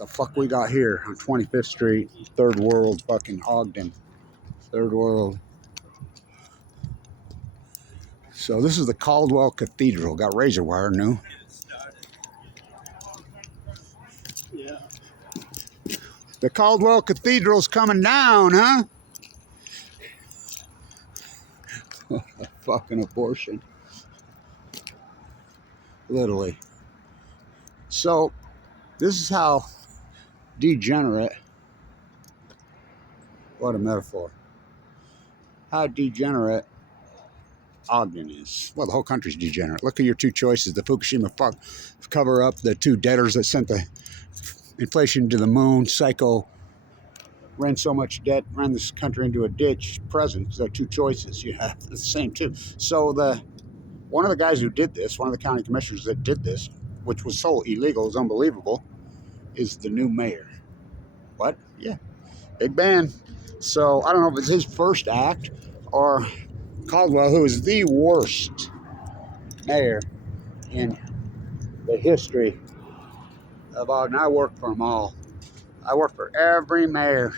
The fuck we got here on 25th Street, third world fucking Ogden. Third world. So this is the Caldwell Cathedral. Got razor wire new. Yeah. The Caldwell Cathedral's coming down, huh? Fucking abortion. Literally. So this is how degenerate, what a metaphor, how degenerate Ogden is. Well, the whole country's degenerate. Look at your two choices. The Fukushima cover up, the two debtors that sent the inflation to the moon, psycho, ran so much debt, ran this country into a ditch, present. So two choices you have, the same two. So one of the guys who did this, one of the county commissioners that did this, which was so illegal, it's unbelievable, is the new mayor. What? Yeah. Big band. So I don't know if it's his first act or Caldwell, who is the worst mayor in the history of Ogden. I worked for them all. I worked for every mayor.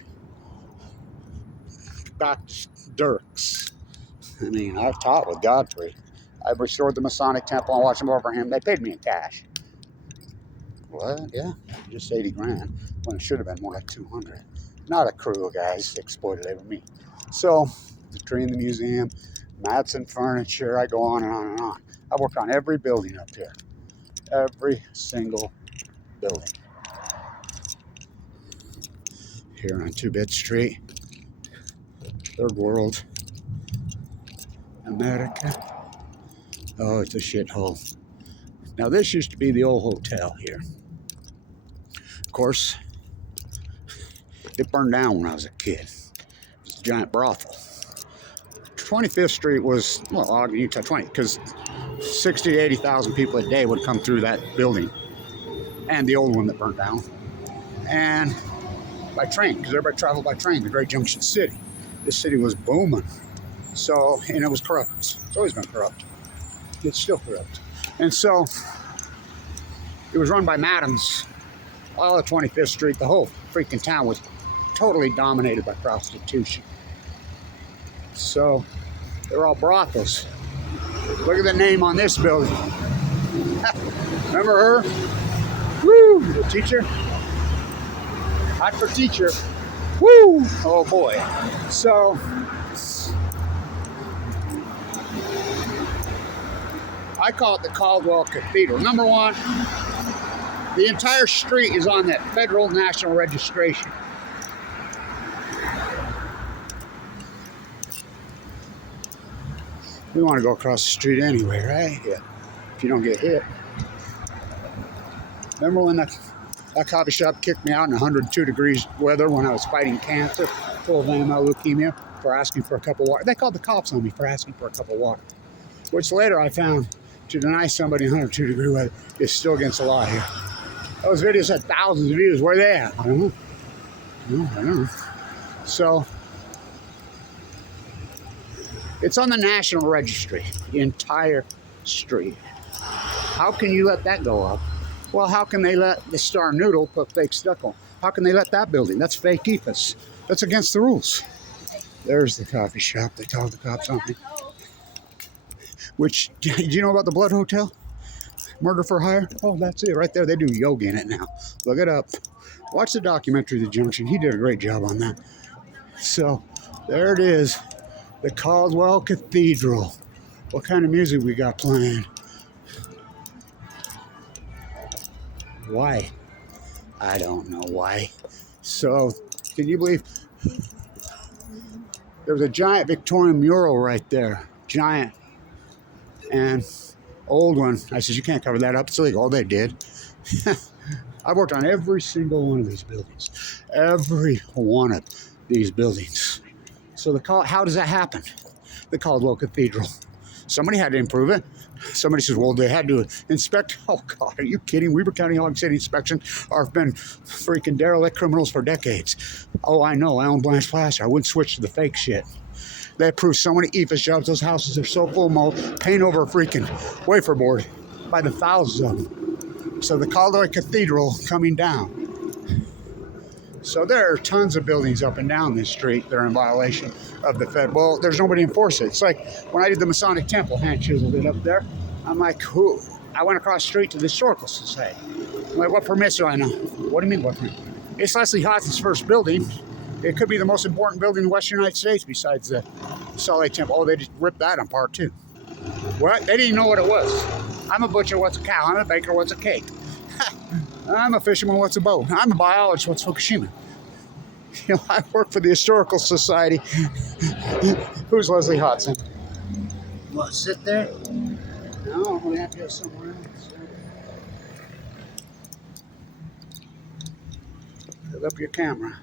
Back Dirks. I mean, I've taught with Godfrey. I've restored the Masonic Temple and watched them over him. They paid me in cash. What? Yeah, just 80 grand when it should have been more like 200. Not a crew of guys exploited over me. So, the tree in the museum, Madsen Furniture, I go on and on and on. I worked on every building up here. Every single building. Here on 2-Bit Street, third world, America. Oh, it's a shithole. Now, this used to be the old hotel here. Of course, it burned down when I was a kid. It was a giant brothel. 25th Street was, well, Ogden, Utah 20, because 60 to 80,000 people a day would come through that building. And the old one that burned down. And by train, because everybody traveled by train, the Great Junction City. This city was booming. So, and it was corrupt. It's always been corrupt. It's still corrupt. And so, it was run by madams. All of 25th Street, the whole freaking town was totally dominated by prostitution. So, they're all brothels. Look at the name on this building. Remember her? Woo! The teacher? Hot for teacher. Woo! Oh boy. So, I call it the Caldwell Cathedral. Number one, the entire street is on that federal national registration. We want to go across the street anyway, right? Yeah. If you don't get hit. Remember when that coffee shop kicked me out in 102 degrees weather when I was fighting cancer, full of AML leukemia, for asking for a cup of water? They called the cops on me for asking for a cup of water. Which later I found to deny somebody in 102 degree weather is still against the law here. Those videos had thousands of views. Where are they at? I don't know. I don't know. So, it's on the National Registry, the entire street. How can you let that go up? Well, how can they let the Star Noodle put fake stucco? How can they let that building? That's fake EFS. That's against the rules. There's the coffee shop. They called the cops on me. Which, do you know about the Blood Hotel? Murder for Hire? Oh, that's it right there. They do yoga in it now. Look it up. Watch the documentary, The Junction. He did a great job on that. So, there it is. The Caldwell Cathedral. What kind of music we got playing? Why? I don't know why. So, can you believe there was a giant Victorian mural right there? Giant. And old one. I said, you can't cover that up. It's illegal. Oh, they did. I worked on every single one of these buildings. Every one of these buildings. So how does that happen? The Caldwell Cathedral. Somebody had to improve it. Somebody says, well, they had to inspect. Oh, God, are you kidding? Weber County Ogden City Inspection have been freaking derelict criminals for decades. Oh, I know. I own Blanch Plaster. I wouldn't switch to the fake shit. They approved so many EFS jobs. Those houses are so full of mold. Paint over a freaking wafer board by the thousands of them. So the Caldwell Cathedral coming down. So there are tons of buildings up and down this street that are in violation of the Fed. Well, there's nobody enforce it. It's like when I did the Masonic Temple, hand chiseled it up there. I'm like, who? I went across the street to the Historical Society. I'm like, what permits do I know? What do you mean, what permit? It's Leslie Hotton's first building. It could be the most important building in the Western United States besides the Salt Lake Temple. Oh, they just ripped that apart too. What? They didn't know what it was. I'm a butcher, what's a cow? I'm a baker, what's a cake? I'm a fisherman, what's a boat? I'm a biologist, what's Fukushima? You know, I work for the Historical Society. Who's Leslie Hodson? What, sit there? No, we have to go somewhere else. Pick up your camera.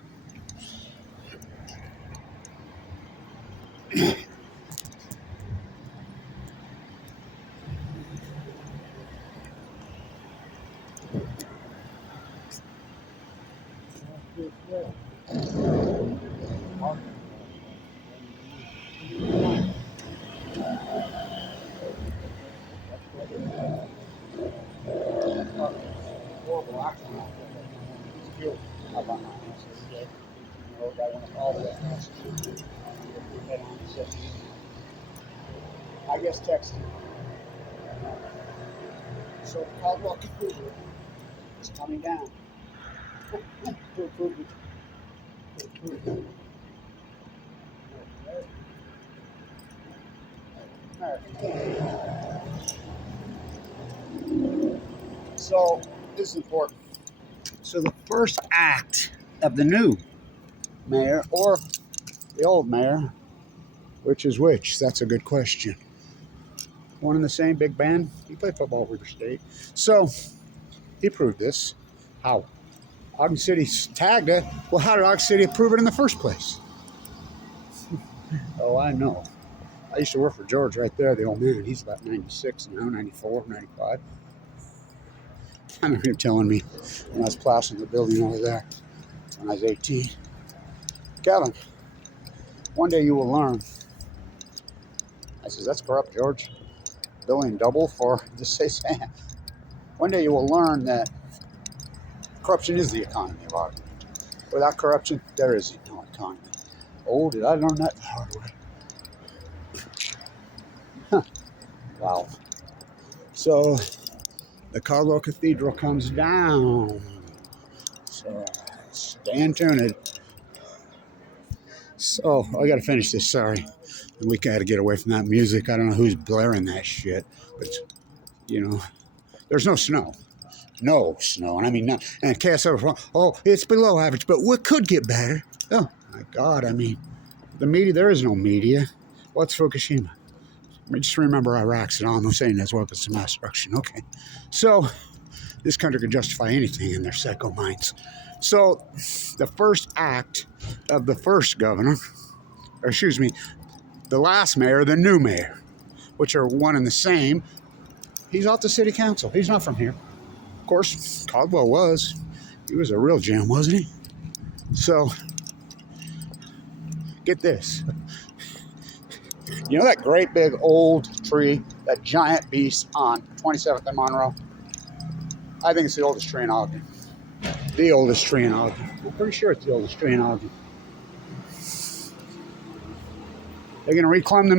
I guess texting. So the Caldwell Cathedral is coming down. To approve it. To approve it. So this is important. So the first act of the new mayor or the old mayor, which is which? That's a good question. One and the same, Big Ben. He played football at River State. So he approved this. How? Ogden City tagged it. Well, how did Ogden City approve it in the first place? Oh, I know. I used to work for George right there, the old man. He's about 96 now, 94, 95. I remember him telling me when I was plastering the building over there when I was 18. Kevin, one day you will learn. I says, that's corrupt, George. Billing double for just say Sam. One day you will learn that corruption is the economy of Ogden. Without corruption, there is no economy. Oh, did I learn that the hard way? Huh. Wow. So the Caldwell Cathedral comes down. So stay tuned. So I got to finish this. Sorry. We got to get away from that music. I don't know who's blaring that shit, but you know, there's no snow. No snow. And I mean, not, and KSO, oh, it's below average, but what could get better? Oh, my God. I mean, the media, there is no media. What's Fukushima? I mean, just remember Iraq, Saddam Hussein has weapons of mass destruction. Okay. So, this country can justify anything in their psycho minds. So, the first act of the first governor, or excuse me, the last mayor, the new mayor, which are one and the same, he's off the city council. He's not from here. Of course, Caldwell was. He was a real gem, wasn't he? So, get this. You know that great big old tree, that giant beast on 27th and Monroe? I think it's the oldest tree in Ogden. The oldest tree in Ogden. I'm pretty sure it's the oldest tree in Ogden. They're going to reclaim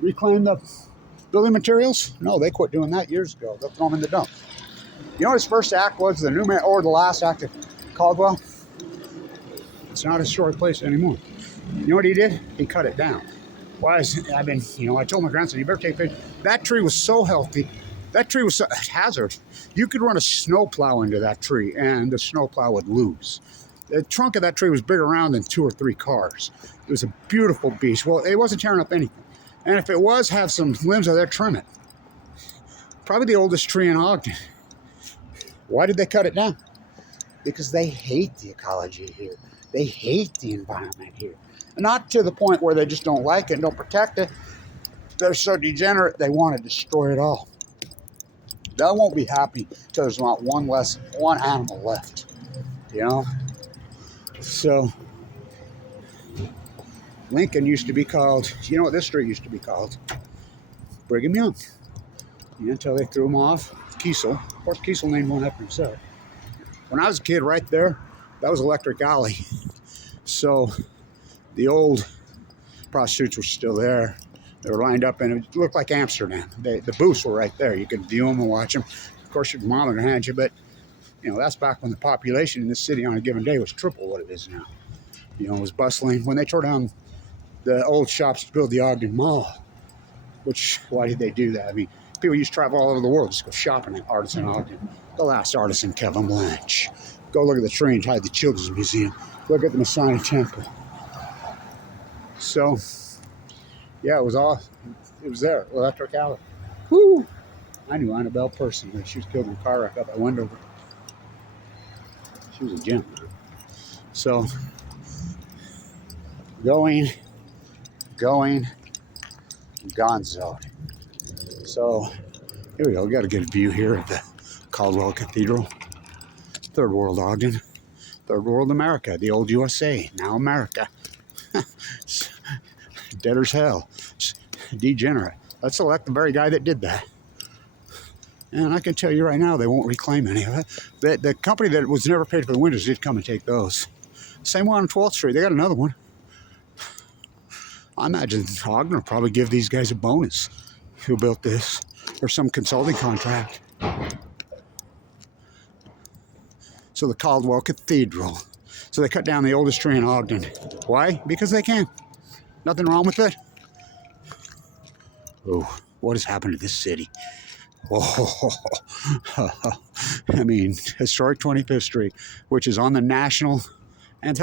reclaim the building materials? No, they quit doing that years ago. They'll throw them in the dump. You know what his first act was, the new mayor, or the last act of Caldwell? It's not a historic place anymore. You know what he did? He cut it down. Why? I told my grandson, you better take pictures. That tree was so healthy. That tree was so hazard. You could run a snowplow into that tree, and the snowplow would lose. The trunk of that tree was bigger around than 2 or 3 cars. It was a beautiful beast. Well, it wasn't tearing up anything. And if it was, have some limbs of there, trim it. Probably the oldest tree in Ogden. Why did they cut it down? Because they hate the ecology here. They hate the environment here. Not to the point where they just don't like it and don't protect it. They're so degenerate, they want to destroy it all. They won't be happy until there's not one animal left. You know? So, Lincoln used to be called, you know what this street used to be called? Brigham Young. Until they threw him off. Kiesel. Of course, Kiesel named one after himself. When I was a kid, right there, that was Electric Alley. So the old prostitutes were still there. They were lined up, and it looked like Amsterdam. The booths were right there. You could view them and watch them. Of course, your mom would hand you, but you know, that's back when the population in this city on a given day was triple what it is now. You know, it was bustling. When they tore down the old shops to build the Ogden Mall, which, why did they do that? I mean, people used to travel all over the world just to go shopping at Artisan Ogden. The last artisan, Kevin Blanch. Go look at the tree inside the Children's Museum. Look at the Masonic Temple. So, yeah, it was there, Electric Alley. Woo! I knew Annabelle personally. She was killed in a car wreck out that window. She was a gem. So, going, gonzo. So, here we go. We got a good view here of the Caldwell Cathedral. Third world Ogden. Third world America. The old USA. Now America. Dead as hell. Degenerate. Let's elect the very guy that did that. And I can tell you right now, they won't reclaim any of it. The company that was never paid for the windows did come and take those. Same one on 12th Street. They got another one. I imagine Ogden will probably give these guys a bonus who built this, or some consulting contract. So the Caldwell Cathedral. So they cut down the oldest tree in Ogden. Why? Because they can. Nothing wrong with it. Oh, what has happened to this city? Oh, I mean, historic 25th Street, which is on the national,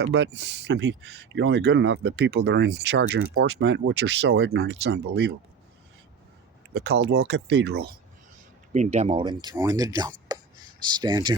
but I mean, you're only good enough. The people that are in charge of enforcement, which are so ignorant, it's unbelievable. The Caldwell Cathedral being demoed and thrown in the dump. Stand